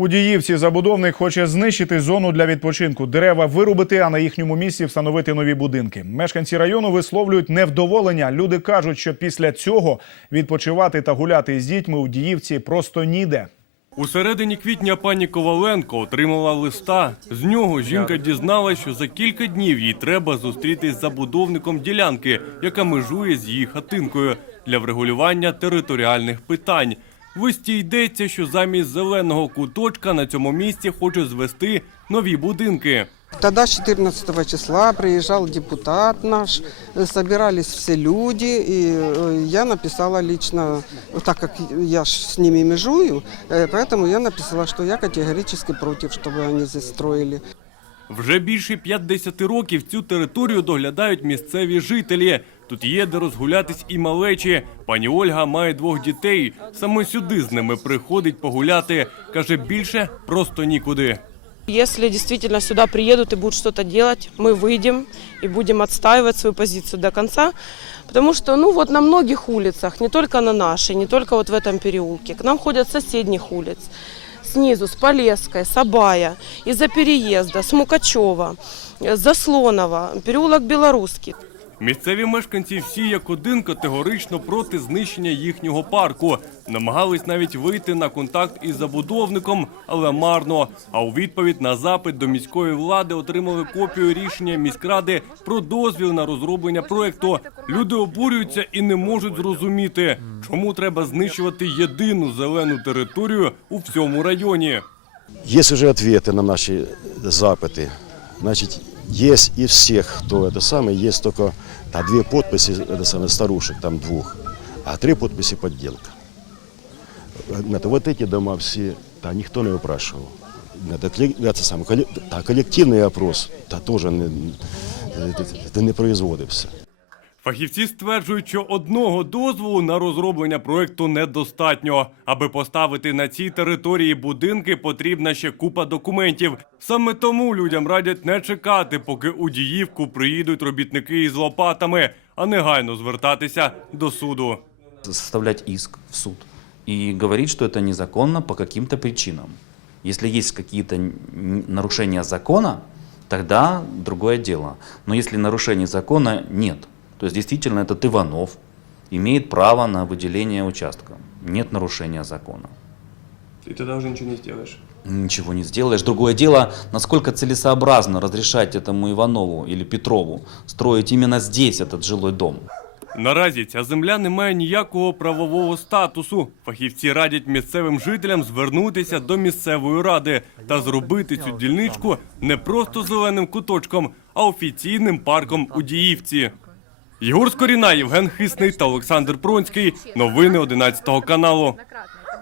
У Діївці забудовник хоче знищити зону для відпочинку, дерева вирубити, а на їхньому місці встановити нові будинки. Мешканці району висловлюють невдоволення. Люди кажуть, що після цього відпочивати та гуляти з дітьми у Діївці просто ніде. У середині квітня пані Коваленко отримала листа. З нього жінка дізналась, що за кілька днів їй треба зустрітись з забудовником ділянки, яка межує з її хатинкою для врегулювання територіальних питань. В листі йдеться, що замість зеленого куточка на цьому місці хоче звести нові будинки. Тогда, 14 числа, приезжал депутат наш, э, собирались все люди, и э, я написала лично, так как я ж с ними межую, э, поэтому я написала, что я категорически против, чтобы они здесь строили. Вже більше 50 років цю територію доглядають місцеві жителі. Тут є де розгулятись і малечі. Пані Ольга має двох дітей. Саме сюди з ними приходить погуляти. Каже, більше просто нікуди. Если действительно сюда приедут и будут что-то делать, мы выйдем и будем отстаивать свою позицию до конца. Потому что, ну вот на многих улицах, не только на нашей, не только вот в этом переулке, к нам ходят с соседних улиц. Снизу, с Полесской, с Абая, из-за переезда, с Мукачева, Заслонова, переулок Белорусский. Місцеві мешканці всі як один категорично проти знищення їхнього парку. Намагались навіть вийти на контакт із забудовником, але марно. А у відповідь на запит до міської влади отримали копію рішення міськради про дозвіл на розроблення проекту. Люди обурюються і не можуть зрозуміти, чому треба знищувати єдину зелену територію у всьому районі. Есть уже ответы на наши запыты. Значит, есть из всех, кто это самое, есть только а две подписи это самое, старушек, там двух, а три подписи подделка. Это, вот эти дома все, да, никто не выпрашивал. Это, колле- это самое, колле- да, коллективный опрос, да, тоже не, это, это не производився. Фахівці стверджують, що одного дозволу на розроблення проекту недостатньо. Аби поставити на цій території будинки, потрібна ще купа документів. Саме тому людям радять не чекати, поки у Діївку приїдуть робітники із лопатами, а негайно звертатися до суду. составлять иск в суд и говорить, что это незаконно по каким-то причинам. Если есть какие-то н- нарушения закона, тогда другое дело. Но если нарушений закона нет, то есть действительно этот Иванов имеет право на выделение участка. Нет нарушения закона. І тоді вже нічого не зробиш. Ничего не сделаешь. Другое дело, насколько целесообразно разрешать этому Иванову или Петрову строить именно здесь этот жилой дом. Наразі ця земля не має ніякого правового статусу. Фахівці радять місцевим жителям звернутися до місцевої ради та зробити цю дільничку не просто зеленим куточком, а офіційним парком у Діївці. Єгор Скоріна, Євген Хисний та Олександр Пронський. Новини 11 каналу.